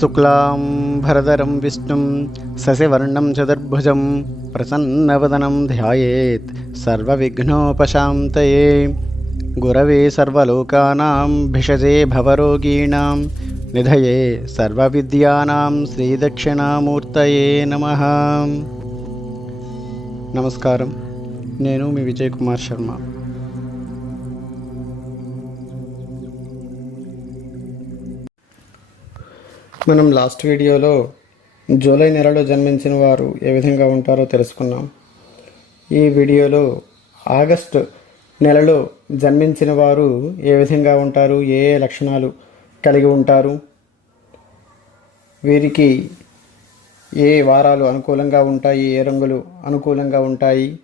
శుక్లాం భరదరం విష్ణుం శశివర్ణం చతుర్భుజం ప్రసన్నవదనం ధ్యాయేత్ సర్వవిఘ్నోపశాంతయే. గురవే సర్వలోకానాం భిషజే భవరోగీణాం నిధయే సర్వవిద్యానాం శ్రీదక్షిణామూర్తయే నమ. నమస్కారం. నేను మీ విజయ్ కుమార్ శర్మ. మనం లాస్ట్ వీడియోలో జూలై నెలలో జన్మించిన వారు ఏ విధంగా ఉంటారో తెలుసుకున్నాం. ఈ వీడియోలో ఆగస్టు నెలలో జన్మించిన వారు ఏ విధంగా ఉంటారు ఏ ఏ లక్షణాలు కలిగి ఉంటారు వీరికి ఏ వారాలు అనుకూలంగా ఉంటాయి ఏ రంగులు అనుకూలంగా ఉంటాయి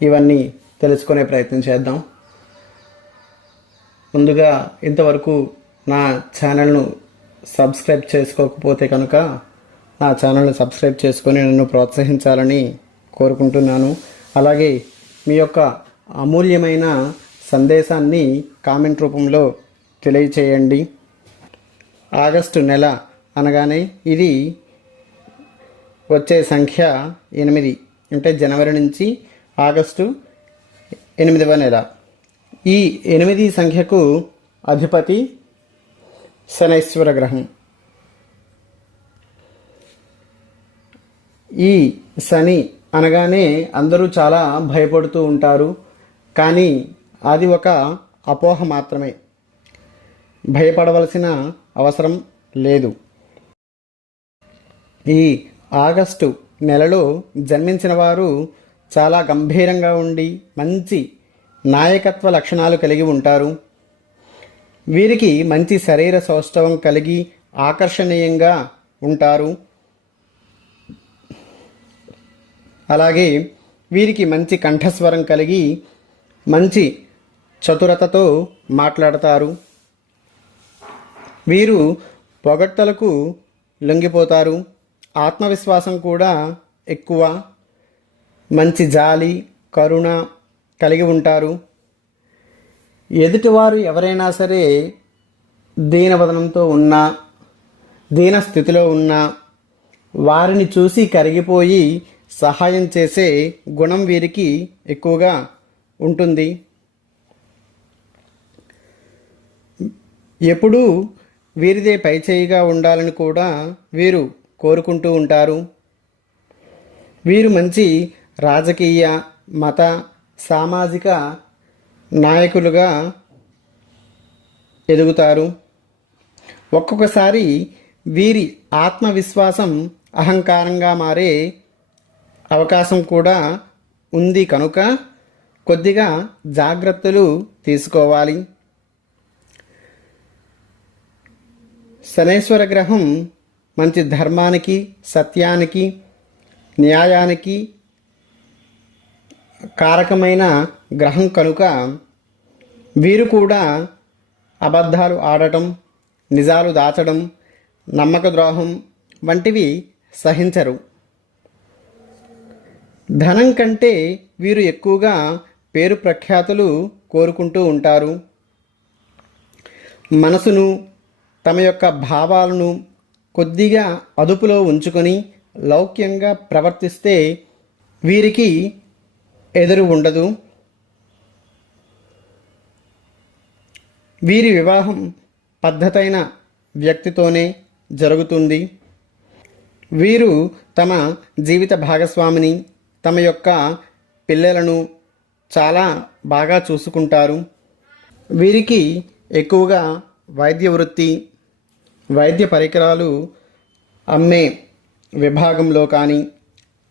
ఇవన్నీ తెలుసుకునే ప్రయత్నం చేద్దాం. ముందుగా ఇంతవరకు నా ఛానల్ను సబ్స్క్రైబ్ చేసుకోకపోతే కనుక నా ఛానల్ని సబ్స్క్రైబ్ చేసుకొని నన్ను ప్రోత్సహించాలని కోరుకుంటున్నాను. అలాగే మీ యొక్క అమూల్యమైన సందేశాన్ని కామెంట్ రూపంలో తెలియచేయండి. ఆగస్టు నెల అనగానే ఇది వచ్చే సంఖ్య ఎనిమిది. అంటే జనవరి నుంచి ఆగస్టు ఎనిమిదవ నెల. ఈ ఎనిమిది సంఖ్యకు అధిపతి శనైశ్వర గ్రహం. ఈ శని అనగానే అందరూ చాలా భయపడుతూ ఉంటారు. కానీ అది ఒక అపోహ మాత్రమే. భయపడవలసిన అవసరం లేదు. ఈ ఆగస్టు నెలలో జన్మించిన వారు చాలా గంభీరంగా ఉండి మంచి నాయకత్వ లక్షణాలు కలిగి ఉంటారు. వీరికి మంచి శరీర సౌష్ఠవం కలిగి ఆకర్షణీయంగా ఉంటారు. అలాగే వీరికి మంచి కంఠస్వరం కలిగి మంచి చతురతతో మాట్లాడతారు. వీరు పొగట్టలకు లొంగిపోతారు. ఆత్మవిశ్వాసం కూడా ఎక్కువ. మంచి జాలి కరుణ కలిగి ఉంటారు. ఎదుటివారు ఎవరైనా సరే దీనవదనంతో ఉన్నా దీన స్థితిలో ఉన్నా వారిని చూసి కరిగిపోయి సహాయం చేసే గుణం వీరికి ఎక్కువగా ఉంటుంది. ఎప్పుడూ వీరిదే పైచేయిగా ఉండాలని కూడా వీరు కోరుకుంటూ ఉంటారు. వీరు మంచి రాజకీయ మత సామాజిక నాయకులుగా ఎదుగుతారు. ఒక్కొక్కసారి వీరి ఆత్మవిశ్వాసం అహంకారంగా మారే అవకాశం కూడా ఉంది కనుక కొద్దిగా జాగ్రత్తలు తీసుకోవాలి. శనేశ్వర గ్రహం మంచి ధర్మానికి సత్యానికి న్యాయానికి కారకమైన గ్రహం కనుక వీరు కూడా అబద్ధాలు ఆడటం నిజాలు దాచడం నమ్మక ద్రోహం వంటివి సహించరు. ధనం కంటే వీరు ఎక్కువగా పేరు ప్రఖ్యాతులు కోరుకుంటూ ఉంటారు. మనసును తమ యొక్క భావాలను కొద్దిగా అదుపులో ఉంచుకొని లౌక్యంగా ప్రవర్తిస్తే వీరికి ఎదురు ఉండదు. వీరి వివాహం పద్ధతైన వ్యక్తితోనే జరుగుతుంది. వీరు తమ జీవిత భాగస్వామిని తమ యొక్క పిల్లలను చాలా బాగా చూసుకుంటారు. వీరికి ఎక్కువగా వైద్య వృత్తి వైద్య పరికరాలు అమ్మే విభాగంలో కానీ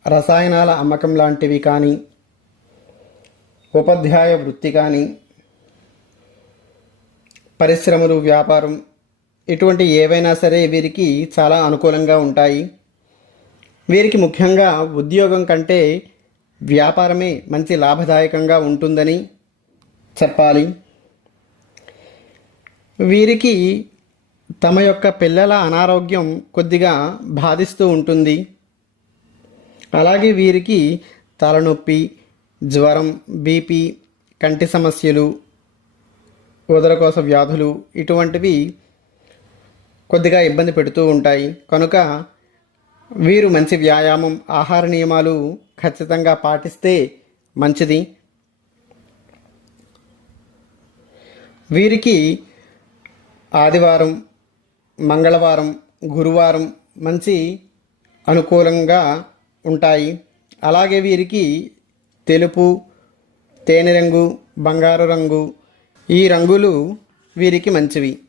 రసాయనాల అమ్మకం లాంటివి కానీ ఉపాధ్యాయ వృత్తి కానీ పరిశ్రమలు వ్యాపారం ఇటువంటి ఏవైనా సరే వీరికి చాలా అనుకూలంగా ఉంటాయి. వీరికి ముఖ్యంగా ఉద్యోగం కంటే వ్యాపారమే మంచి లాభదాయకంగా ఉంటుందని చెప్పాలి. వీరికి తమ యొక్క పిల్లల అనారోగ్యం కొద్దిగా బాధిస్తూ ఉంటుంది. అలాగే వీరికి తలనొప్పి జ్వరం బీపీ కంటి సమస్యలు ఉదరకోశ వ్యాధులు ఇటువంటివి కొద్దిగా ఇబ్బంది పెడుతూ ఉంటాయి. కనుక వీరు మంచి వ్యాయామం ఆహార నియమాలు ఖచ్చితంగా పాటిస్తే మంచిది. వీరికి ఆదివారం మంగళవారం గురువారం మంచి అనుకూలంగా ఉంటాయి. అలాగే వీరికి తెలుపు తేనె రంగు బంగారు రంగు. ఈ రంగులు వీరికి మంచివి.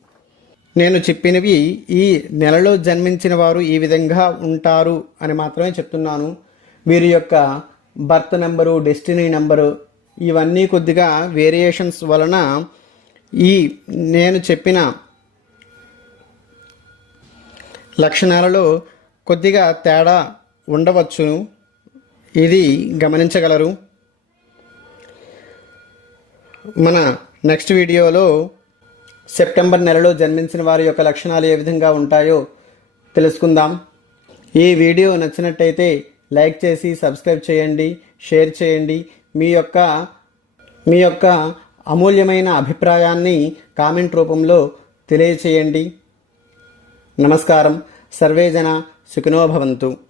నేను చెప్పినవి ఈ నెలలో జన్మించిన వారు ఈ విధంగా ఉంటారు అని మాత్రమే చెప్తున్నాను. వీరి యొక్క బర్త్ నెంబరు డెస్టినీ నెంబరు ఇవన్నీ కొద్దిగా వేరియేషన్స్ వలన ఈ నేను చెప్పిన లక్షణాలలో కొద్దిగా తేడా ఉండవచ్చును. ఇది గమనించగలరు. మన నెక్స్ట్ వీడియోలో సెప్టెంబర్ నెలలో జన్మించిన వారి యొక్క లక్షణాలు ఏ విధంగా ఉంటాయో తెలుసుకుందాం. ఈ వీడియో నచ్చినట్టయితే లైక్ చేసి సబ్స్క్రైబ్ చేయండి షేర్ చేయండి. మీ యొక్క మీ యొక్క అమూల్యమైన అభిప్రాయాన్ని కామెంట్ రూపంలో తెలియచేయండి. నమస్కారం. సర్వేజన సుఖినోభవంతు